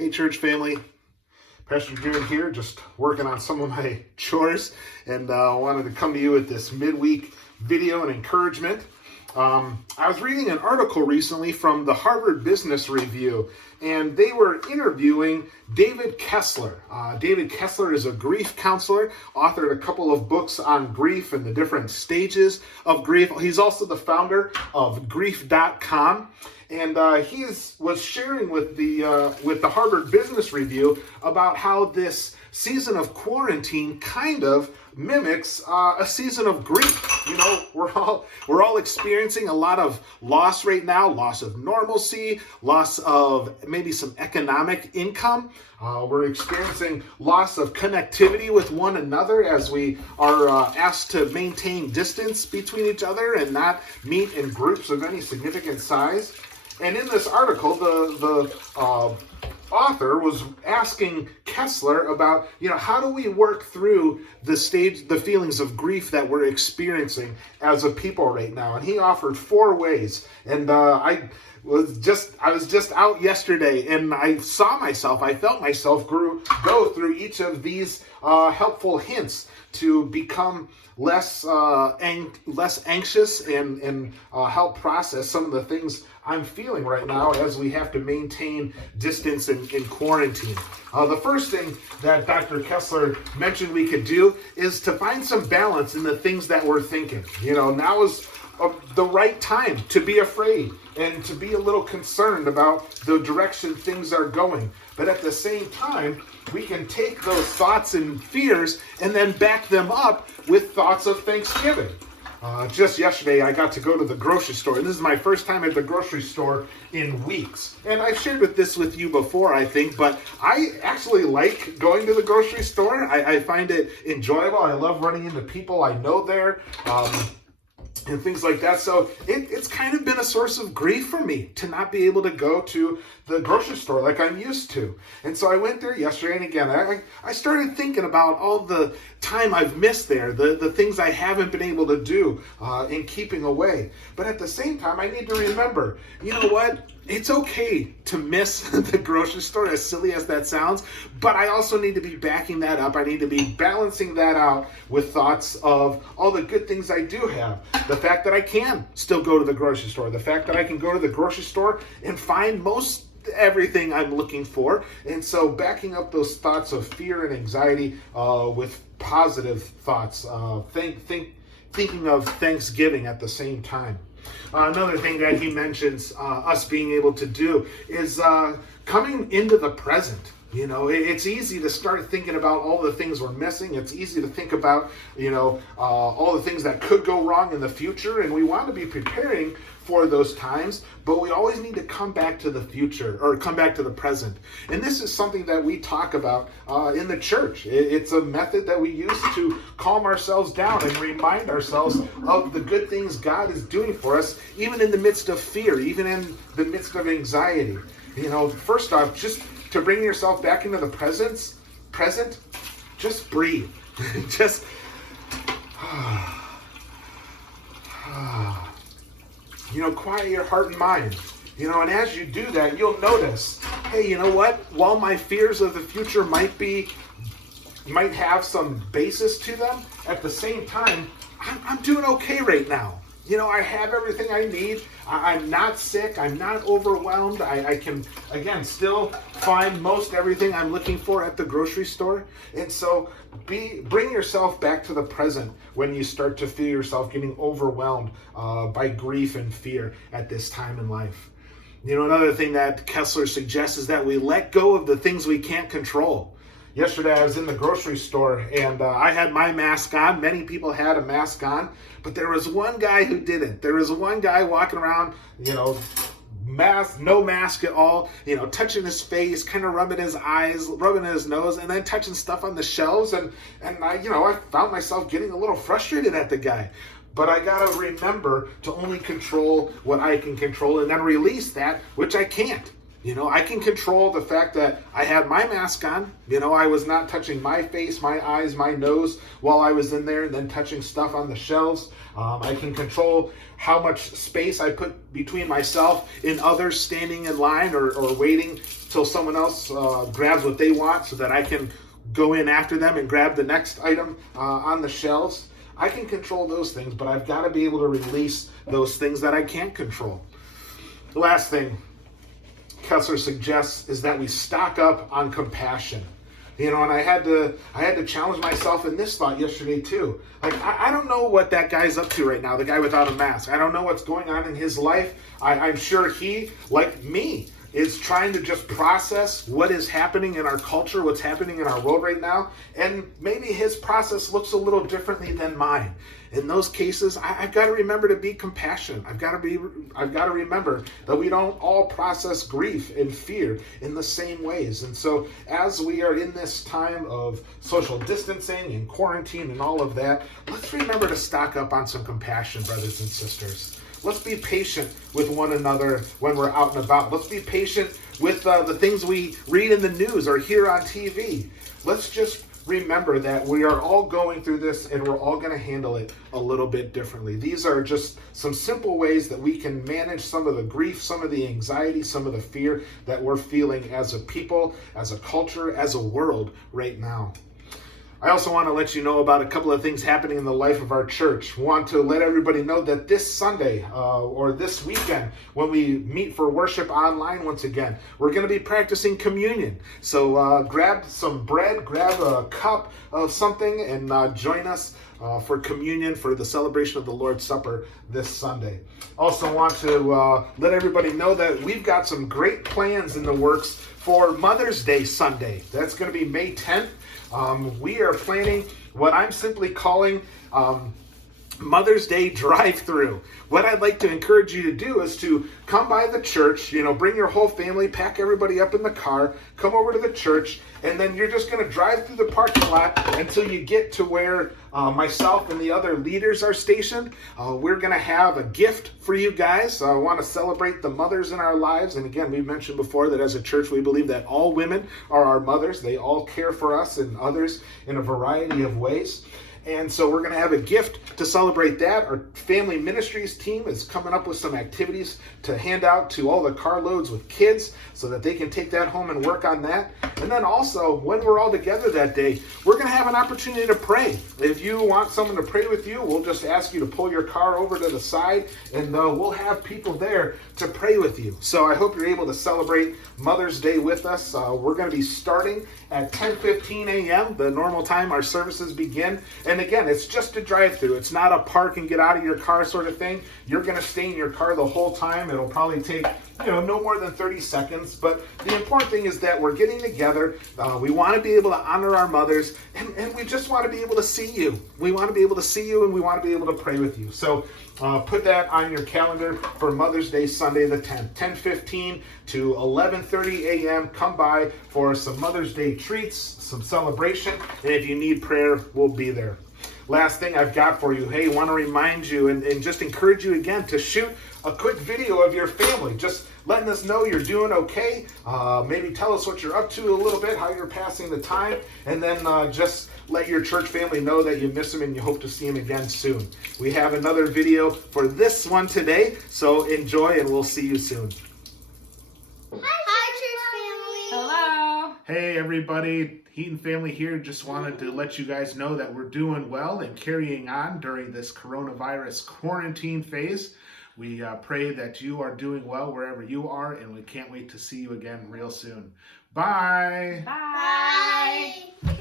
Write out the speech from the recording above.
Hey, church family. Pastor Jared here, just working on some of my chores, and wanted to come to you with this midweek video and encouragement. I was reading an article recently from the Harvard Business Review, and they were interviewing David Kessler. David Kessler is a grief counselor, authored a couple of books on grief and the different stages of grief. He's also the founder of grief.com. And he was sharing with the Harvard Business Review about how this season of quarantine kind of mimics a season of grief. You know, we're all experiencing a lot of loss right now, loss of normalcy, loss of maybe some economic income. We're experiencing loss of connectivity with one another as we are asked to maintain distance between each other and not meet in groups of any significant size. And in this article, the author was asking Kessler about, how do we work through the feelings of grief that we're experiencing as a people right now? And he offered 4 ways. And I was just out yesterday, and I felt myself go through each of these helpful hints to become less anxious and help process some of the things I'm feeling right now as we have to maintain distance in quarantine. The first thing that Dr. Kessler mentioned we could do is to find some balance in the things that we're thinking. Now is the right time to be afraid and to be a little concerned about the direction things are going. But at the same time, we can take those thoughts and fears and then back them up with thoughts of thanksgiving. Just yesterday, I got to go to the grocery store, and this is my first time at the grocery store in weeks. And I've shared this with you before, I think, but I actually like going to the grocery store. I find it enjoyable. I love running into people I know there. And things like that. So it's kind of been a source of grief for me to not be able to go to the grocery store like I'm used to. And so I went there yesterday, and again, I started thinking about all the time I've missed there, the things I haven't been able to do in keeping away. But at the same time, I need to remember, you know what? It's okay to miss the grocery store, as silly as that sounds, but I also need to be backing that up. I need to be balancing that out with thoughts of all the good things I do have. The fact that I can still go to the grocery store, the fact that I can go to the grocery store and find most everything I'm looking for. And so backing up those thoughts of fear and anxiety with positive thoughts, thinking of Thanksgiving at the same time. Another thing that he mentions us being able to do is coming into the present. It's easy to start thinking about all the things we're missing. It's easy to think about, all the things that could go wrong in the future. And we want to be preparing for those times, but we always need to come back to the future or come back to the present. And this is something that we talk about in the church. It's a method that we use to calm ourselves down and remind ourselves of the good things God is doing for us, even in the midst of fear, even in the midst of anxiety. First off, just to bring yourself back into the present, just breathe. Just quiet your heart and mind. And as you do that, you'll notice, hey, you know what? While my fears of the future might have some basis to them, at the same time, I'm doing okay right now. I have everything I need. I'm not sick. I'm not overwhelmed. I can, again, still find most everything I'm looking for at the grocery store. And so bring yourself back to the present when you start to feel yourself getting overwhelmed by grief and fear at this time in life. Another thing that Kessler suggests is that we let go of the things we can't control. Yesterday, I was in the grocery store, and I had my mask on. Many people had a mask on, but there was one guy who didn't. There was one guy walking around, no mask at all, touching his face, kind of rubbing his eyes, rubbing his nose, and then touching stuff on the shelves. And I found myself getting a little frustrated at the guy. But I got to remember to only control what I can control and then release that which I can't. I can control the fact that I had my mask on. I was not touching my face, my eyes, my nose while I was in there and then touching stuff on the shelves. I can control how much space I put between myself and others standing in line or waiting till someone else grabs what they want so that I can go in after them and grab the next item on the shelves. I can control those things, but I've got to be able to release those things that I can't control. The last thing Kessler suggests is that we stock up on compassion. And I had to challenge myself in this thought yesterday too. Like, I don't know what that guy's up to right now, the guy without a mask. I don't know what's going on in his life. I'm sure he, like me, is trying to just process what is happening in our culture, what's happening in our world right now. And maybe his process looks a little differently than mine. In those cases, I've got to remember to be compassionate. I've got to remember that we don't all process grief and fear in the same ways. And so as we are in this time of social distancing and quarantine and all of that, let's remember to stock up on some compassion, brothers and sisters. Let's be patient with one another when we're out and about. Let's be patient with the things we read in the news or hear on TV. Let's just remember that we are all going through this and we're all going to handle it a little bit differently. These are just some simple ways that we can manage some of the grief, some of the anxiety, some of the fear that we're feeling as a people, as a culture, as a world right now. I also want to let you know about a couple of things happening in the life of our church. Want to let everybody know that this Sunday or this weekend, when we meet for worship online once again, we're going to be practicing communion. So grab some bread, grab a cup of something, and join us for communion, for the celebration of the Lord's Supper this Sunday. Also want to let everybody know that we've got some great plans in the works for Mother's Day Sunday. That's going to be May 10th. We are planning what I'm simply calling Mother's Day drive-through. What I'd like to encourage you to do is to come by the church, bring your whole family, pack everybody up in the car, come over to the church, and then you're just going to drive through the parking lot until you get to where myself and the other leaders are stationed. We're going to have a gift for you guys. I want to celebrate the mothers in our lives. And again, we mentioned before that as a church, we believe that all women are our mothers. They all care for us and others in a variety of ways. And so we're going to have a gift to celebrate that. Our family ministries team is coming up with some activities to hand out to all the carloads with kids so that they can take that home and work on that. And then also, when we're all together that day, we're going to have an opportunity to pray. If you want someone to pray with you, we'll just ask you to pull your car over to the side, and we'll have people there to pray with you. So I hope you're able to celebrate Mother's Day with us. We're going to be starting at 10:15 a.m., the normal time our services begin. And again, it's just a drive-through. It's not a park and get out of your car sort of thing. You're going to stay in your car the whole time. It'll probably take no more than 30 seconds. But the important thing is that we're getting together. We want to be able to honor our mothers, and we just want to be able to see you. We want to be able to see you, and we want to be able to pray with you. So put that on your calendar for Mother's Day Sunday the 10th, 10:15 to 11:30 a.m. Come by for some Mother's Day treats, some celebration, and if you need prayer, we'll be there. Last thing I've got for you, hey, want to remind you and just encourage you again to shoot a quick video of your family, just letting us know you're doing okay. Maybe tell us what you're up to a little bit, how you're passing the time, and then just let your church family know that you miss them and you hope to see them again soon. We have another video for this one today, so enjoy and we'll see you soon. Hi, church family. Hello. Hey everybody, Heaton family here. Just wanted to let you guys know that we're doing well and carrying on during this coronavirus quarantine phase. We pray that you are doing well wherever you are, and we can't wait to see you again real soon. Bye. Bye.